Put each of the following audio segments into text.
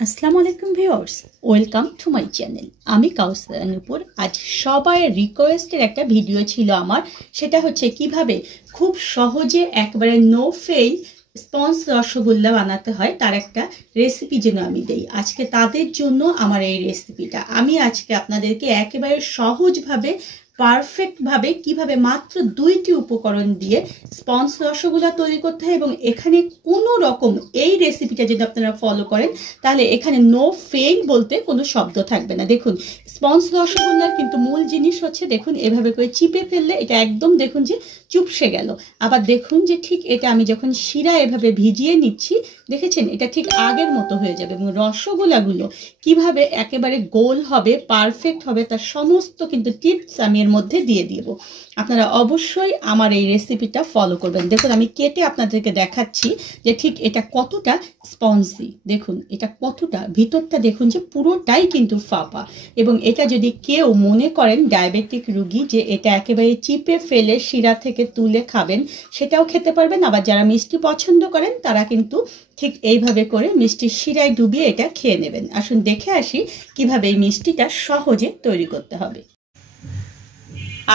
আসসালামু আলাইকুম viewers, welcome to my channel. আমি কাউসার নূপুর। আজ সবাই রিকোয়েস্টের একটা ভিডিও ছিল আমার, সেটা হচ্ছে কিভাবে খুব সহজে একবারে নো ফেল স্পঞ্জ রসগোল্লা বানাতে হয় তার একটা রেসিপি যেন আমি দেই। আজকে তাদের জন্য আমার এই রেসিপিটা আমি আজকে আপনাদেরকে একেবারে সহজভাবে পারফেক্টভাবে কিভাবে মাত্র 2টি উপকরণ দিয়ে স্পঞ্জ রসগোল্লা তৈরি করতে হয়, এবং এখানে কোনো রকম এই রেসিপিটা যদি আপনারা ফলো করেন তাহলে এখানে নো ফেল বলতে কোনো শব্দ থাকবে না। দেখুন, স্পঞ্জ রসগোল্লার কিন্তু মূল জিনিস হচ্ছে, দেখুন এভাবে করে চিপে ফেললে এটা একদম দেখুন যে চুপসে গেল। আবার দেখুন যে ঠিক এটা আমি যখন শিরা এভাবে ভিজিয়ে নিচ্ছি, দেখেছেন এটা ঠিক আগের মতো হয়ে যাবে। এবং রসগোল্লাগুলো কিভাবে একেবারে গোল হবে, পারফেক্ট হবে, তার সমস্ত কিন্তু টিপস আমি এর মধ্যে দিয়ে দিব। আপনারা অবশ্যই আমার এই রেসিপিটা ফলো করবেন। দেখুন আমি কেটে আপনাদেরকে দেখাচ্ছি যে ঠিক এটা কতটা স্পঞ্জি। দেখুন এটা কতটা, ভিতরটা দেখুন যে পুরোটাই কিন্তু ফাঁপা। এবং এটা যদি কেউ মনে করেন ডায়াবেটিক রুগী যে এটা একেবারে চিপে ফেলে শিরা থেকে তুলে খাবেন, সেটাও খেতে পারবেন। আবার যারা মিষ্টি পছন্দ করেন তারা কিন্তু ঠিক এইভাবে করে মিষ্টির শিরায় ডুবিয়ে এটা খেয়ে নেবেন। আসুন দেখে আসি কিভাবে এই মিষ্টিটা সহজে তৈরি করতে হবে।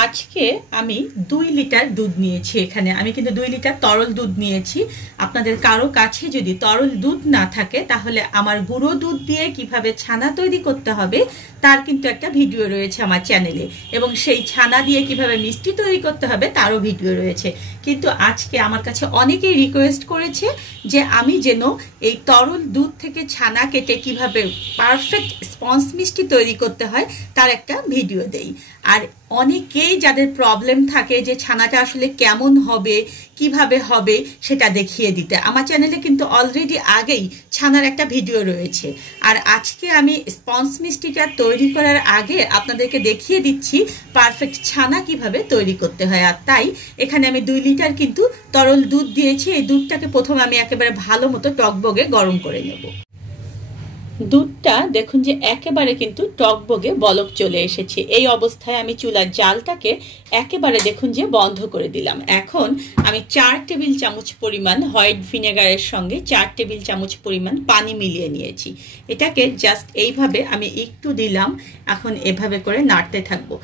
আজকে আমি 2 লিটার দুধ নিয়েছি। এখানে আমি কিন্তু 2 লিটার তরল দুধ নিয়েছি। আপনাদের কারো কাছে যদি তরল দুধ না থাকে তাহলে আমার গুঁড়ো দুধ দিয়ে কিভাবে ছানা তৈরি করতে হবে তার কিন্তু একটা ভিডিও রয়েছে আমার চ্যানেলে, এবং সেই ছানা দিয়ে কিভাবে মিষ্টি তৈরি করতে হবে তারও ভিডিও রয়েছে। কিন্তু আজকে আমার কাছে অনেকেই রিকোয়েস্ট করেছে যে আমি যেন এই তরল দুধ থেকে ছানা কেটে কিভাবে পারফেক্ট স্পঞ্জ মিষ্টি তৈরি করতে হয় তার একটা ভিডিও দেই। আর অনেকেই যাদের প্রবলেম থাকে যে ছানাটা আসলে কেমন হবে, কিভাবে হবে সেটা দেখিয়ে দিতে, আমার চ্যানেলে কিন্তু অলরেডি আগেই ছানার একটা ভিডিও রয়েছে। আর আজকে আমি স্পঞ্জ মিষ্টিটা তৈরি করার আগে আপনাদেরকে দেখিয়ে দিচ্ছি পারফেক্ট ছানা কিভাবে তৈরি করতে হয়। আর তাই এখানে আমি 2 লিটার কিন্তু তরল দুধ দিয়েছি। এই দুধটাকে প্রথমে আমি একেবারে ভালো মতো টকবগে গরম করে নেব। দুধটা দেখুন যে একেবারে কিন্তু টকবগে বলক চলে এসেছে। এই অবস্থায় আমি চুলার জালটাকে একেবারে দেখুন যে বন্ধ করে দিলাম। এখন আমি 4 টেবিল চামচ পরিমাণ হোয়াইট ভিনেগারের সঙ্গে 4 টেবিল চামচ পরিমাণ পানি মিলিয়ে নিয়েছি। এটাকে জাস্ট এইভাবে আমি একটু দিলাম। এখন এভাবে করে নাড়তে থাকবো।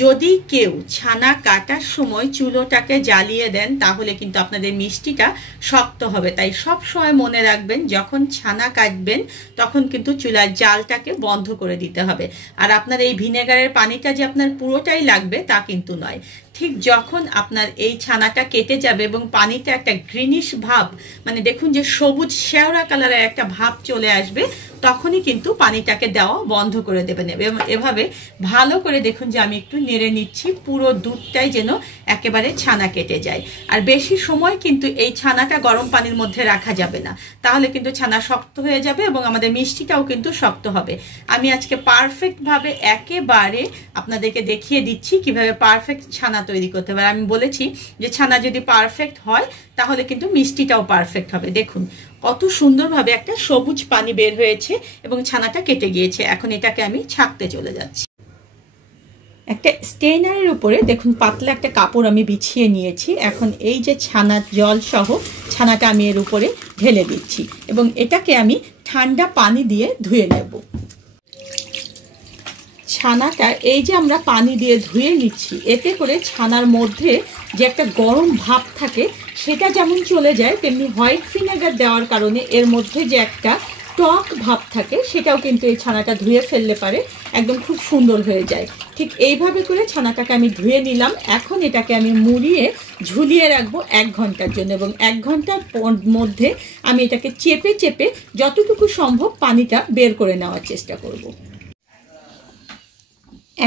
যদি কেউ ছানা কাটার সময় চুলোটাকে জ্বালিয়ে দেন তাহলে কিন্তু আপনাদের মিষ্টিটা শক্ত হবে। তাই সব সময় মনে রাখবেন যখন ছানা কাটবেন তখন কিন্তু চুলার জালটাকে বন্ধ করে দিতে হবে। আর আপনার এই ভিনেগারের পানিটা যে আপনার পুরোটাই লাগবে তা কিন্তু নয়। ঠিক যখন আপনার এই ছানাটা কেটে যাবে এবং পানিতে একটা গ্রিনিশ ভাব, মানে দেখুন যে সবুজ শেওড়া কালারের একটা ভাব চলে আসবে, তখনই কিন্তু পানিটাকে দেওয়া বন্ধ করে দেবেন। এভাবে ভালো করে দেখুন যে আমি একটু নেড়ে নিচ্ছি, পুরো দুধটাই যেন একেবারে ছানা কেটে যায়। আর বেশি সময় কিন্তু এই ছানাটা গরম পানির মধ্যে রাখা যাবে না, তাহলে কিন্তু ছানা শক্ত হয়ে যাবে এবং আমাদের মিষ্টিটাও কিন্তু শক্ত হবে। আমি আজকে পারফেক্টভাবে একেবারে আপনাদেরকে দেখিয়ে দিচ্ছি কিভাবে পারফেক্ট ছানা তৈরি করতে হবে। আমি বলেছি যে ছানা যদি পারফেক্ট হয় তাহলে কিন্তু মিষ্টিটাও পারফেক্ট হবে। দেখুন কত সুন্দরভাবে একটা সবুজ পানি বের হয়েছে এবং ছানাটা কেটে গিয়েছে। এখন এটাকে আমি ছাঁকতে চলে যাচ্ছি। একটা স্টেইনারের উপরে দেখুন পাতলা একটা কাপড় আমি বিছিয়ে নিয়েছি। এখন এই যে ছানার জল সহ ছানাটা আমি এর উপরে ঢেলে দিচ্ছি এবং এটাকে আমি ঠান্ডা পানি দিয়ে ধুয়ে নেব। ছানাটা এই যে আমরা পানি দিয়ে ধুয়ে নিচ্ছি, এতে করে ছানার মধ্যে যে একটা গরম ভাব থাকে সেটা যেমন চলে যায়, তেমনি হোয়াইট ভিনেগার দেওয়ার কারণে এর মধ্যে যে একটা টক ভাব থাকে সেটাও কিন্তু এই ছানাটা ধুয়ে ফেললে পারে একদম খুব সুন্দর হয়ে যায়। ঠিক এইভাবে করে ছানাটাকে আমি ধুয়ে নিলাম। এখন এটাকে আমি মুড়িয়ে ঝুলিয়ে রাখবো 1 ঘন্টার জন্য, এবং 1 ঘন্টার মধ্যে আমি এটাকে চেপে চেপে যতটুকু সম্ভব পানিটা বের করে নেওয়ার চেষ্টা করব।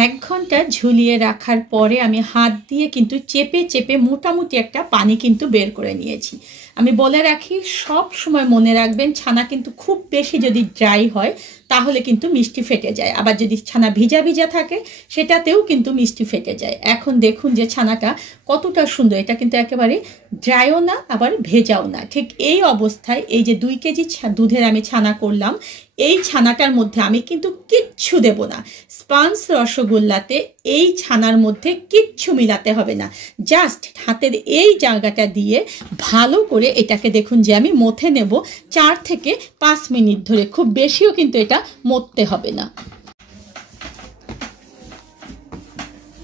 1 ঘন্টা ঝুলিয়ে রাখার পরে আমি হাত দিয়ে কিন্তু চেপে চেপে মোটামুটি একটা পানি কিন্তু বের করে নিয়েছি। আমি বলে রাখি সব সময় মনে রাখবেন ছানা কিন্তু খুব বেশি যদি ড্রাই হয় তাহলে কিন্তু মিষ্টি ফেটে যায়, আবার যদি ছানা ভিজা ভিজা থাকে সেটাতেও কিন্তু মিষ্টি ফেটে যায়। এখন দেখুন যে ছানাটা কতটা সুন্দর, এটা কিন্তু একেবারে ড্রাইও না আবার ভেজাও না, ঠিক এই অবস্থায় এই যে 2 কেজি দুধের আমি ছানা করলাম, এই ছানাটার মধ্যে আমি কিন্তু কিচ্ছু দেব না। স্পঞ্জ রসগোল্লাতে এই ছানার মধ্যে কিচ্ছু মিলাতে হবে না, জাস্ট হাতের এই জায়গাটা দিয়ে ভালো করে এটাকে দেখুন যে আমি মথে নেব 4 থেকে 5 মিনিট ধরে, খুব বেশিও কিন্তু এটা মথতে হবে না।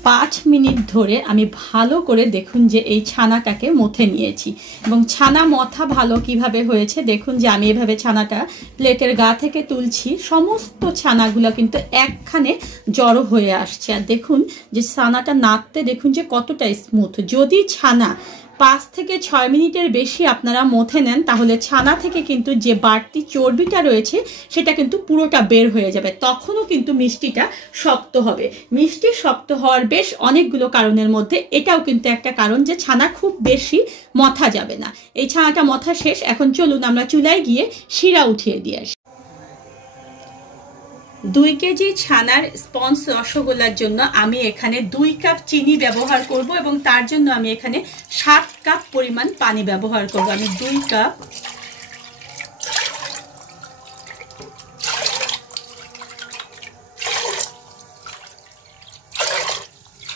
5 মিনিট ধরে আমি ভালো করে দেখুন যে এই ছানাটাকে মথে নিয়েছি। এবং ছানা মথা ভালো কিভাবে হয়েছে দেখুন যে আমি এভাবে ছানাটা প্লেটের গা থেকে তুলছি, সমস্ত ছানাগুলো কিন্তু একখানে জড়ো হয়ে আসছে। আর দেখুন যে ছানাটা নাড়তে দেখুন যে কতটা স্মুথ। যদি ছানা 5 থেকে 6 মিনিটের বেশি আপনারা মথে নেন তাহলে ছানা থেকে কিন্তু যে বাড়তি চর্বিটা রয়েছে সেটা কিন্তু পুরোটা বের হয়ে যাবে, তখনও কিন্তু মিষ্টিটা শক্ত হবে। মিষ্টি শক্ত হওয়ার বেশ অনেকগুলো কারণের মধ্যে এটাও কিন্তু একটা কারণ যে ছানা খুব বেশি মথা যাবে না। এই ছানাটা মথা শেষ, এখন চলুন আমরা চুলায় গিয়ে শিরা উঠিয়ে দিয়ে আসি। 2 কেজি ছানার স্পঞ্জ রসগোল্লার জন্য আমি এখানে 2 কাপ চিনি ব্যবহার করব এবং তার জন্য আমি এখানে 7 কাপ পরিমাণ পানি ব্যবহার করব। আমি 2 কাপ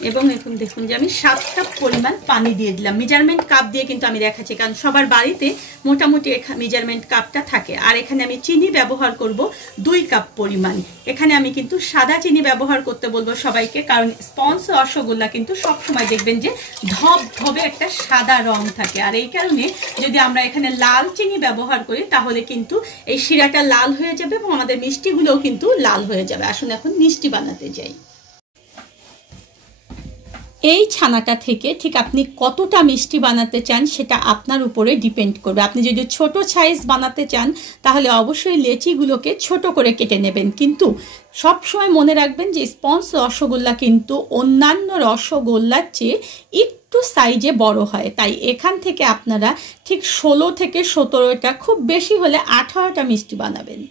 এবং এখন দেখুন যে আমি 7 কাপ পরিমাণ পানি দিয়ে দিলাম। মেজারমেন্ট কাপ দিয়ে কিন্তু আমি দেখাচ্ছি, কারণ সবার বাড়িতে মোটামুটি মেজারমেন্ট কাপটা থাকে। আর এখানে আমি চিনি ব্যবহার করব 2 কাপ পরিমাণ। এখানে আমি কিন্তু সাদা চিনি ব্যবহার করতে বলবো সবাইকে, কারণ স্পঞ্জ রসগোল্লা কিন্তু সবসময় দেখবেন যে ধবধবে একটা সাদা রং থাকে। আর এই কারণে যদি আমরা এখানে লাল চিনি ব্যবহার করি তাহলে কিন্তু এই শিরাটা লাল হয়ে যাবে এবং আমাদের মিষ্টিগুলোও কিন্তু লাল হয়ে যাবে। আসুন এখন মিষ্টি বানাতে যাই। এই ছানাটা থেকে ঠিক আপনি কতটা মিষ্টি বানাতে চান সেটা আপনার উপরে ডিপেন্ড করবে। আপনি যদি ছোট সাইজ বানাতে চান তাহলে অবশ্যই লেচিগুলোকে ছোট করে কেটে নেবেন, কিন্তু সবসময় মনে রাখবেন যে স্পঞ্জ রসগোল্লা কিন্তু অন্যান্য রসগোল্লার চেয়ে একটু সাইজে বড় হয়। তাই এখান থেকে আপনারা ঠিক 16 থেকে 17টা, খুব বেশি হলে 18টা মিষ্টি বানাবেন।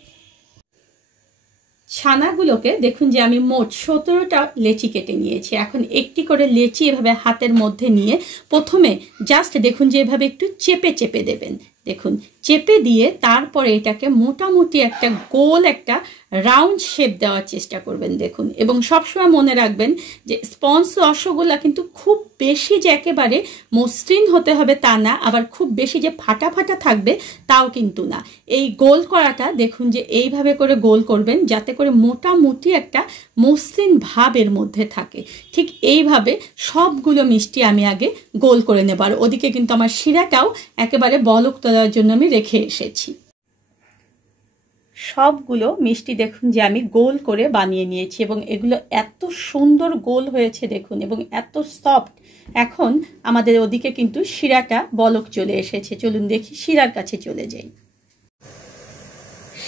ছানাগুলোকে দেখুন যে আমি মোট 17টা লেচি কেটে নিয়েছি। এখন একটি করে লেচি এভাবে হাতের মধ্যে নিয়ে প্রথমে জাস্ট দেখুন যে এভাবে একটু চেপে চেপে দেবেন। দেখুন চেপে দিয়ে তারপরে এটাকে মোটামুটি একটা গোল একটা রাউন্ড শেপ দেওয়ার চেষ্টা করবেন দেখুন। এবং সবসময় মনে রাখবেন যে স্পঞ্জ রসগোল্লা কিন্তু খুব বেশি যে একেবারে মসৃণ হতে হবে তা না, আবার খুব বেশি যে ফাটা ফাটা থাকবে তাও কিন্তু না। এই গোল করাটা দেখুন যে এইভাবে করে গোল করবেন যাতে করে মোটামুটি একটা মসৃণ ভাবের মধ্যে থাকে। ঠিক এইভাবে সবগুলো মিষ্টি আমি আগে গোল করে নেব। আর ওদিকে কিন্তু আমার শিরাটাও একেবারে বলক তোলার জন্য আমি রেখে এসেছি। সবগুলো মিষ্টি দেখুন যে আমি গোল করে বানিয়ে নিয়েছি এবং এগুলো এত সুন্দর গোল হয়েছে দেখুন এবং এত সফট। এখন আমাদের ওদিকে কিন্তু শিরাটা বলক চলে এসেছে। চলুন দেখি শিরার কাছে চলে যাই।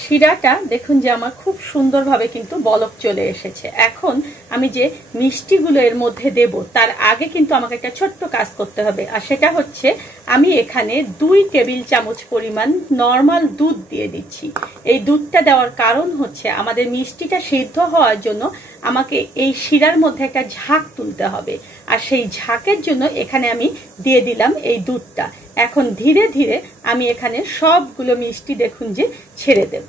শিরাটা দেখুন যে আমার খুব সুন্দরভাবে কিন্তু বলক চলে এসেছে। এখন আমি যে মিষ্টিগুলো এর মধ্যে দেব তার আগে কিন্তু আমাকে একটা ছোট্ট কাজ করতে হবে, আর সেটা হচ্ছে আমি এখানে 2 টেবিল চামচ পরিমাণ নর্মাল দুধ দিয়ে দিচ্ছি। এই দুধটা দেওয়ার কারণ হচ্ছে আমাদের মিষ্টিটা সিদ্ধ হওয়ার জন্য আমাকে এই শিরার মধ্যে একটা ঝাঁক তুলতে হবে, আর সেই ঝাঁকের জন্য এখানে আমি দিয়ে দিলাম এই দুধটা। এখন ধীরে ধীরে আমি এখানে সবগুলো মিষ্টি দেখুন যে ছেড়ে দেব।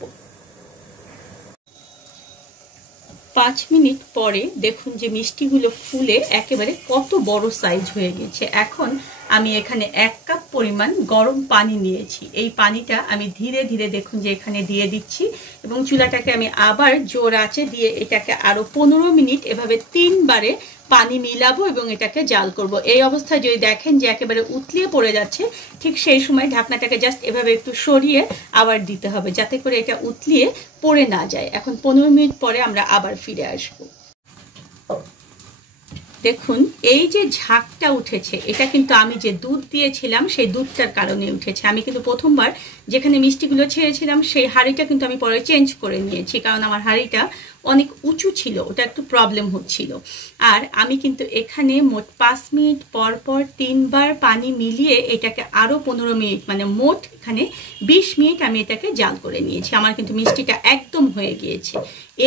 5 মিনিট পরে দেখুন যে মিষ্টিগুলো ফুলে একেবারে কত বড় সাইজ হয়ে গেছে। এখন আমি এখানে 1 কাপ পরিমাণ গরম পানি নিয়েছি। এই পানিটা আমি ধীরে ধীরে দেখুন যে এখানে দিয়ে দিচ্ছি এবং চুলাটাকে আমি আবার জোর আঁচে দিয়ে এটাকে আরো 15 মিনিট এভাবে 3 বারে পানি মিলাবো এবং এটাকে জাল করব। এই অবস্থায় যদি দেখেন যে একেবারে উতলিয়ে পড়ে যাচ্ছে, ঠিক সেই সময় ঢাকনাটাকে জাস্ট এভাবে একটু সরিয়ে আবার দিতে হবে যাতে করে এটা উতলিয়ে পড়ে না যায়। এখন 15 মিনিট পরে আমরা আবার ফিরে আসবো। দেখুন এই যে ঝাঁকটা উঠেছে এটা কিন্তু আমি যে দুধ দিয়েছিলাম সেই দুধটার কারণে উঠেছে। আমি কিন্তু প্রথমবার যেখানে মিষ্টিগুলো ছেড়েছিলাম সেই হাঁড়িটা কিন্তু আমি পরে চেঞ্জ করে নিয়েছি, কারণ আমার হাঁড়িটা অনেক উঁচু ছিল, ওটা একটু প্রবলেম হচ্ছিল। আর আমি কিন্তু এখানে মোট 5 মিনিট পর পর 3 বার পানি মিলিয়ে এটাকে আরও 15 মিনিট, মানে মোট এখানে 20 মিনিট আমি এটাকে জাল করে নিয়েছি। আমার কিন্তু মিষ্টিটা একদম হয়ে গিয়েছে।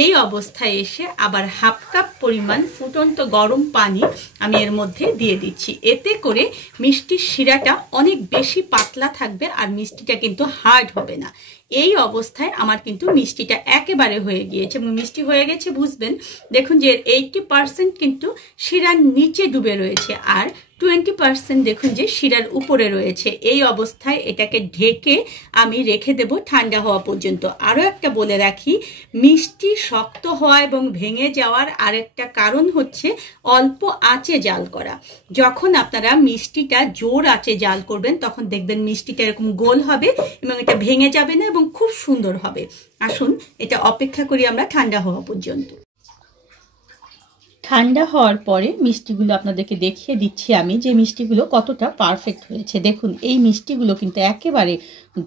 এই অবস্থায় এসে আবার হাফ কাপ পরিমাণ ফুটন্ত গরম পানি আমি এর মধ্যে দিয়ে দিচ্ছি। এতে করে মিষ্টির শিরাটা অনেক বেশি পাতলা থাকবে আর মিষ্টিটা কিন্তু হার্ড হবে না। এই অবস্থায় আমার কিন্তু মিষ্টিটা একেবারে হয়ে গিয়েছে, এবং মিষ্টি হয়ে গেছে বুঝবেন, দেখুন যে 80% কিন্তু শিরার নিচে ডুবে রয়েছে আর 20% দেখুন যে শিরার উপরে রয়েছে। এই অবস্থায় এটাকে ঢেকে আমি রেখে দেব ঠান্ডা হওয়া পর্যন্ত। আরও একটা বলে রাখি, মিষ্টি শক্ত হওয়া এবং ভেঙে যাওয়ার আরেকটা কারণ হচ্ছে অল্প আঁচে জাল করা। যখন আপনারা মিষ্টিটা জোর আঁচে জাল করবেন তখন দেখবেন মিষ্টিটা এরকম গোল হবে এবং এটা ভেঙে যাবে না এবং খুব সুন্দর হবে। আসুন এটা অপেক্ষা করি আমরা ঠান্ডা হওয়া পর্যন্ত। ঠান্ডা হওয়ার পরে মিষ্টিগুলো আপনাদেরকে দেখিয়ে দিচ্ছি আমি যে মিষ্টিগুলো কতটা পারফেক্ট হয়েছে। দেখুন এই মিষ্টিগুলো কিন্তু একেবারে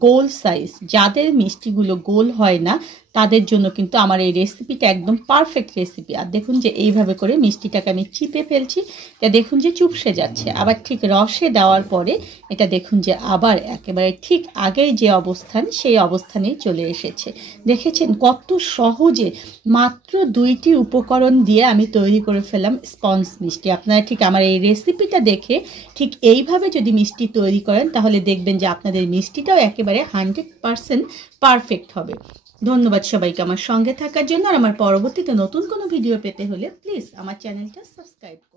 গোল সাইজ। যাদের মিষ্টিগুলো গোল হয় না তাদের জন্য কিন্তু আমার এই রেসিপিটা একদম পারফেক্ট রেসিপি। আর দেখুন যে এইভাবে করে মিষ্টিটাকে আমি চিপে ফেলছি, এটা দেখুন যে চুপসে যাচ্ছে। আবার ঠিক রসে দেওয়ার পরে এটা দেখুন যে আবার একেবারে ঠিক আগেই যে অবস্থান সেই অবস্থানেই চলে এসেছে। দেখেছেন কত সহজে মাত্র 2টি উপকরণ দিয়ে আমি তৈরি করে ফেললাম স্পঞ্জ মিষ্টি। আপনারা ঠিক আমার এই রেসিপিটা দেখে ঠিক এইভাবে যদি মিষ্টি তৈরি করেন তাহলে দেখবেন যে আপনাদের মিষ্টিটাও একেবারে 100% পারফেক্ট হবে। ধন্যবাদ সবাইকে আমার সঙ্গে থাকার জন্য। আর আমার পরবর্তীতে নতুন কোনো ভিডিও পেতে হলে প্লিজ আমার চ্যানেলটা সাবস্ক্রাইব করুন।